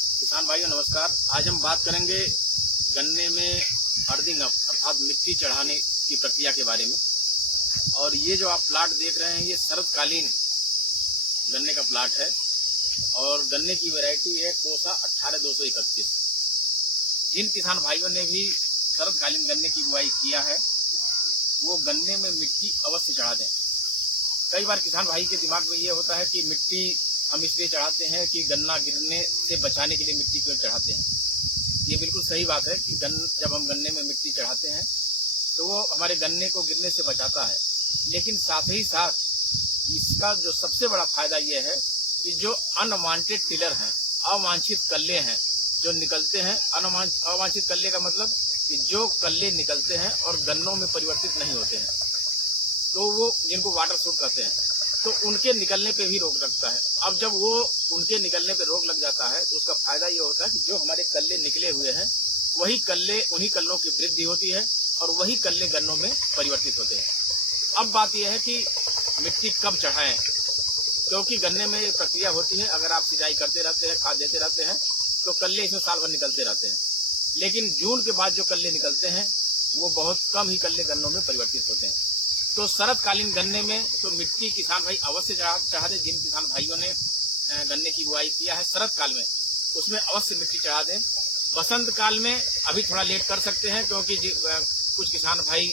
किसान भाइयों नमस्कार। आज हम बात करेंगे गन्ने में अर्दिंग अप अर्थात मिट्टी चढ़ाने की प्रक्रिया के बारे में। और ये जो आप प्लाट देख रहे हैं ये शरदकालीन गन्ने का प्लाट है और गन्ने की वैरायटी है कोसा 18231। जिन किसान भाइयों ने भी शरदकालीन गन्ने की बुआई किया है वो गन्ने में मिट्टी अवश्य चढ़ा दें। कई बार किसान भाई के दिमाग में ये होता है कि मिट्टी हम इसलिए चढ़ाते हैं कि गन्ना गिरने से बचाने के लिए मिट्टी को चढ़ाते हैं। ये बिल्कुल सही बात है कि जब हम गन्ने में मिट्टी चढ़ाते हैं तो वो हमारे गन्ने को गिरने से बचाता है। लेकिन साथ ही साथ इसका जो सबसे बड़ा फायदा ये है कि जो अनवांटेड टिलर हैं, अवांछित कल्ले हैं जो निकलते हैं, अवांछित कल्ले का मतलब कि जो कल्ले निकलते हैं और गन्नों में परिवर्तित नहीं होते हैं, तो वो जिनको वाटर सूट कहते हैं, तो उनके निकलने पे भी रोक लगता है। अब जब वो उनके निकलने पे रोक लग जाता है तो उसका फायदा ये होता है कि जो हमारे कल्ले निकले हुए हैं वही कल्ले, उन्हीं कल्लों की वृद्धि होती है और वही कल्ले गन्नों में परिवर्तित होते हैं। अब बात यह है कि मिट्टी कब चढ़ाएं, क्योंकि गन्ने में एक प्रक्रिया होती है। अगर आप सिंचाई करते रहते हैं, खाद देते रहते हैं तो कल्ले इसमें साल भर निकलते रहते हैं। लेकिन जून के बाद जो कल्ले निकलते हैं वो बहुत कम ही कल्ले गन्नों में परिवर्तित होते हैं। तो शरदकालीन गन्ने में तो मिट्टी किसान भाई अवश्य चढ़ा दें। जिन किसान भाइयों ने गन्ने की बुआई किया है शरद काल में उसमें अवश्य मिट्टी चढ़ा दें। बसंत काल में अभी थोड़ा लेट कर सकते हैं क्योंकि कुछ किसान भाई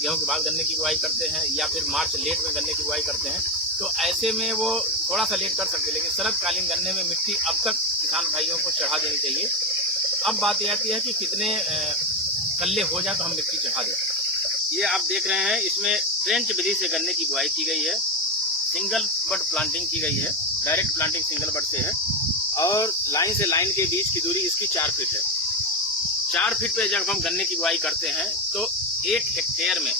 गेहूं के बाद गन्ने की बुआई करते हैं या फिर मार्च लेट में गन्ने की बुआई करते हैं, तो ऐसे में वो थोड़ा सा लेट कर सकते हैं। लेकिन शरदकालीन गन्ने में मिट्टी अब तक किसान भाइयों को चढ़ा देनी चाहिए। अब बात यह आती है कि कितने कल्ले हो जाए तो हम मिट्टी चढ़ा दें। ये आप देख रहे हैं इसमें ट्रेंच विधि से गन्ने की बुआई की गई है, सिंगल बड प्लांटिंग की गई है, डायरेक्ट प्लांटिंग सिंगल बड से है और लाइन से लाइन के बीच की दूरी इसकी 4 फीट है। 4 फीट पे जब हम गन्ने की बुआई करते हैं तो 1 हेक्टेयर में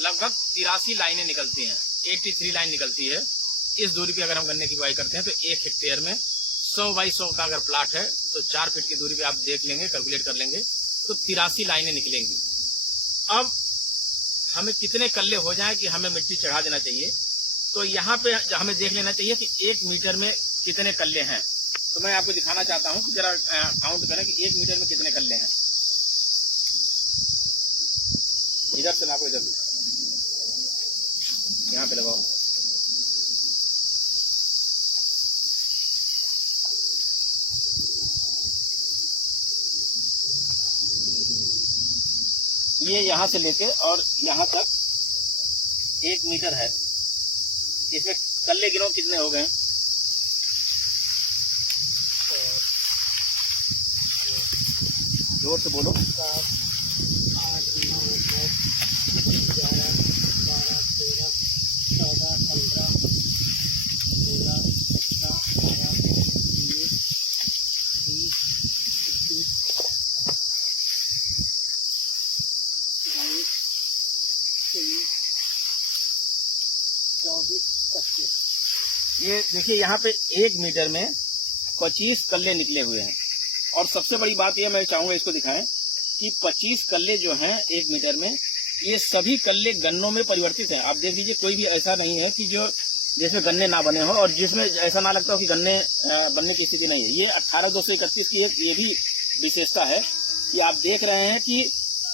लगभग 83 लाइनें निकलती हैं, 83 लाइन निकलती है। इस दूरी पे अगर हम गन्ने की बुआई करते हैं तो 1 हेक्टेयर में 100 बाई 100 का अगर प्लाट है तो 4 फीट की दूरी पे आप देख लेंगे, कैलकुलेट कर लेंगे तो 83 लाइनें निकलेंगी। अब हमें कितने कल्ले हो जाएं कि हमें मिट्टी चढ़ा देना चाहिए, तो यहाँ पे हमें देख लेना चाहिए कि 1 मीटर में कितने कल्ले हैं। तो मैं आपको दिखाना चाहता हूँ कि जरा काउंट करें कि 1 मीटर में कितने कल्ले हैं। इधर से नापो, इधर यहाँ पे लगाओ। ये यहाँ से लेके और यहाँ तक 1 मीटर है। इसमें कल्ले गिनो कितने हो गए? जोर से बोलो। 7, 8, 9, 10, 11, 12, 13, 14, 15, 16, 17, 18, 19, 20, 21, 22, 24, 25। ये देखिए यहाँ पे 1 मीटर में 25 कल्ले निकले हुए हैं। और सबसे बड़ी बात ये मैं चाहूंगा इसको दिखाएं कि 25 कल्ले जो हैं 1 मीटर में, ये सभी कल्ले गन्नों में परिवर्तित हैं। आप देख लीजिए कोई भी ऐसा नहीं है कि जो जिसमें गन्ने ना बने हो और जिसमें ऐसा ना लगता हो कि गन्ने बनने की स्थिति नहीं है। ये 18231 की एक ये भी विशेषता है कि आप देख रहे हैं कि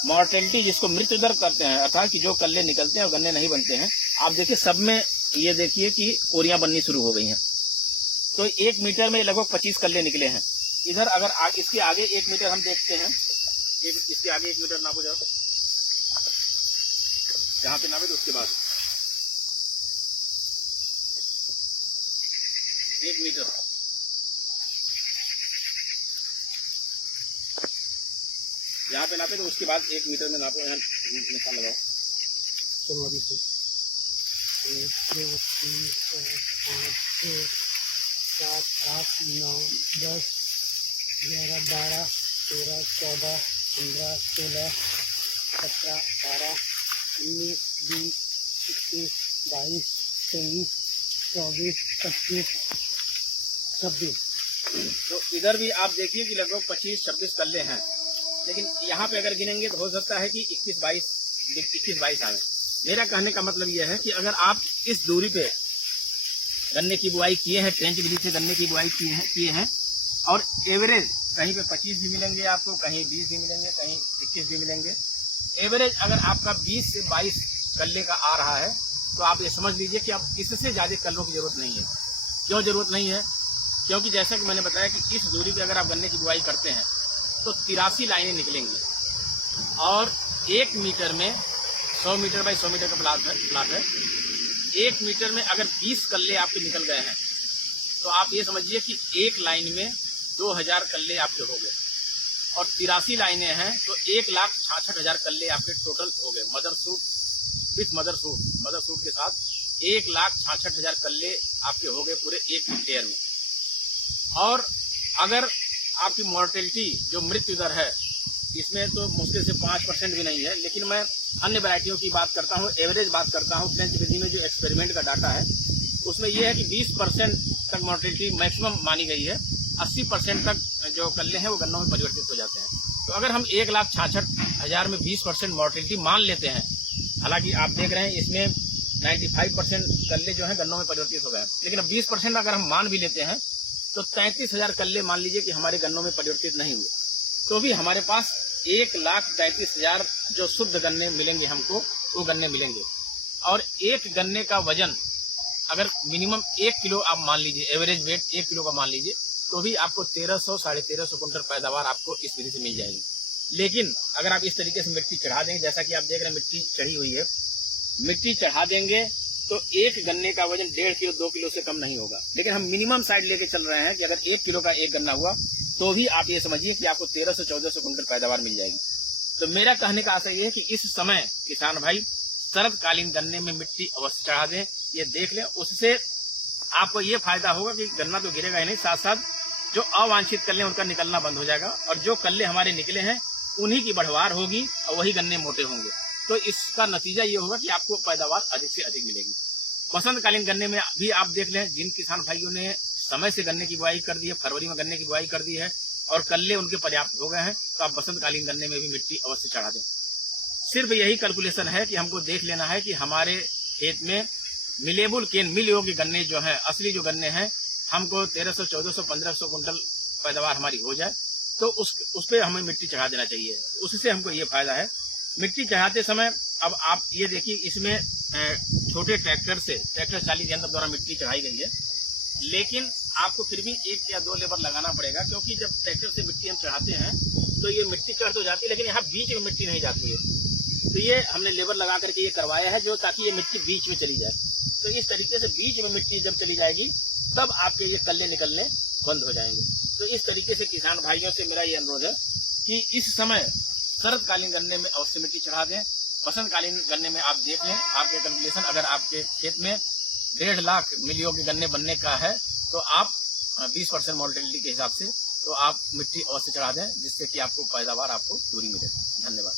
मॉर्टेलिटी जिसको मृत्यु दर करते हैं, अर्थात कि जो कल्ले निकलते हैं और गन्ने नहीं बनते हैं, आप देखिए सब में ये देखिए कि कोरियां बननी शुरू हो गई हैं। तो 1 मीटर में लगभग 25 कल्ले निकले हैं। इधर अगर इसके आगे 1 मीटर हम देखते हैं, इसके आगे 1 मीटर नापो जाओ, जहाँ पे नापे तो उसके बाद 1 मीटर, यहाँ पे नापे तो उसके बाद 1 मीटर में नापो। यहाँ निशान लगाओ। 1, 2, 3, 4, 5, 6, 7, 8, 9, 10, 11, 12, 13, 14, 15, 16, 17, 18, 19, 20, 21, 22, 23, 24, 25, 26। तो इधर भी आप देखिए कि लगभग 25-26 कल्ले हैं। लेकिन यहाँ पे अगर गिनेंगे तो हो सकता है कि 21-22 आए। मेरा कहने का मतलब यह है कि अगर आप इस दूरी पे गन्ने की बुआई किए हैं, ट्रेंच विधि से गन्ने की बुआई किए हैं और एवरेज कहीं पे 25 भी मिलेंगे आपको, कहीं 20 भी मिलेंगे, कहीं 21 भी मिलेंगे। एवरेज अगर आपका 20 से 22 कल्ले का आ रहा है तो आप ये समझ लीजिए कि अब इससे ज़्यादा कल्लों की ज़रूरत नहीं है। क्यों ज़रूरत नहीं है? क्योंकि जैसा कि मैंने बताया कि इस दूरी पे अगर आप गन्ने की बुआई करते हैं तो 83 लाइनें निकलेंगी और 1 मीटर में 100 मीटर बाई 100 मीटर का प्लाट है। 1 मीटर में अगर 20 कल्ले आपके निकल गए हैं तो आप ये समझिए कि एक लाइन में 2000 कल्ले आपके हो गए और 83 लाइनें हैं तो 1,66,000 कल्ले आपके टोटल हो गए। मदरसूट विथ मदरसूट के साथ 1,66,000 कल्ले आपके हो गए पूरे 1 हेक्टेयर में। और अगर आपकी मोर्टेलिटी जो मृत्यु दर है इसमें तो मुश्किल से 5% भी नहीं है, लेकिन मैं अन्य वैरायटियों की बात करता हूँ, एवरेज बात करता हूँ। फ्रेंच विधि में जो एक्सपेरिमेंट का डाटा है उसमें यह है कि 20% तक मोर्टेलिटी मैक्सिमम मानी गई है। 80% तक जो कल्ले हैं वो गन्नों में परिवर्तित हो जाते हैं। तो अगर हम 1,66,000 में 20% मोर्टेलिटी मान लेते हैं, हालांकि आप देख रहे हैं इसमें 95% कल्ले जो हैं गन्नों में परिवर्तित हो गए हैं, लेकिन अब 20% अगर हम मान भी लेते हैं तो 33,000 कल्ले मान लीजिए कि हमारे गन्नों में परिवर्तित नहीं हुए, तो भी हमारे पास 1,33,000 जो शुद्ध गन्ने मिलेंगे हमको, वो गन्ने मिलेंगे। और एक गन्ने का वजन अगर मिनिमम 1 किलो आप मान लीजिए, एवरेज वेट 1 किलो का मान लीजिए, तो भी आपको 1300 साढ़े 1300 कुंटल पैदावार आपको इस विधि से मिल जाएगी। लेकिन अगर आप इस तरीके से मिट्टी चढ़ा देंगे, जैसा कि आप देख रहे हैं मिट्टी चढ़ी हुई है, मिट्टी चढ़ा देंगे तो एक गन्ने का वजन 1.5 किलो 2 किलो से कम नहीं होगा। लेकिन हम मिनिमम साइड लेके चल रहे हैं कि अगर 1 किलो का एक गन्ना हुआ तो भी आप ये समझिए कि आपको 1300-1400 कुंटल पैदावार मिल जाएगी। तो मेरा कहने का आशय ये है कि इस समय किसान भाई शरदकालीन गन्ने में मिट्टी अवश्य चढ़ा दें, ये देख लें। उससे आपको ये फायदा होगा कि गन्ना तो गिरेगा ही नहीं, साथ साथ जो अवांछित कल्ले उनका निकलना बंद हो जाएगा और जो कल्ले हमारे निकले हैं उन्हीं की बढ़वार होगी और वही गन्ने मोटे होंगे। तो इसका नतीजा ये होगा कि आपको पैदावार अधिक से अधिक मिलेगी। बसंतकालीन गन्ने में भी आप देख लें, जिन किसान भाइयों ने समय से गन्ने की बुआई कर दी है, फरवरी में गन्ने की बुआई कर दी है और कल्ले उनके पर्याप्त हो गए हैं, तो आप बसंतकालीन गन्ने में भी मिट्टी अवश्य चढ़ा दें। सिर्फ यही कैलकुलेशन है कि हमको देख लेना है कि हमारे खेत में मिलेबल केन मिल योग्य गन्ने जो हैं, असली जो गन्ने हैं, हमको 1300, 1400, 1500 कुंटल पैदावार हमारी हो जाए तो उस पे हमें मिट्टी चढ़ा देना चाहिए। उससे हमको ये फायदा है। मिट्टी चढ़ाते समय अब आप ये देखिए, इसमें छोटे ट्रैक्टर चालित यंत्र द्वारा मिट्टी चढ़ाई गई है, लेकिन आपको फिर भी 1 या 2 लेबर लगाना पड़ेगा, क्योंकि जब ट्रैक्टर से मिट्टी हम चढ़ाते हैं तो ये मिट्टी चढ़ तो जाती है लेकिन यहाँ बीच में मिट्टी नहीं जाती है। तो ये हमने लेबर लगा करके ये करवाया है, जो ताकि ये मिट्टी बीच में चली जाए। तो इस तरीके से बीच में मिट्टी जब चली जाएगी तब आपके ये कल्ले निकलने बंद हो जाएंगे। तो इस तरीके से किसान भाइयों से मेरा ये अनुरोध है कि इस समय शरदकालीन गन्ने में अवश्य मिट्टी चढ़ा दें। बसंतकालीन गन्ने में आप देख लें, आपके कैलकुलेशन अगर आपके खेत में 1.5 लाख मिल योग्य गन्ने बनने का है तो आप 20% मोर्टेलिटी के हिसाब से तो आप मिट्टी अवश्य चढ़ा दें, जिससे कि आपको पैदावार आपको पूरी मिले। धन्यवाद।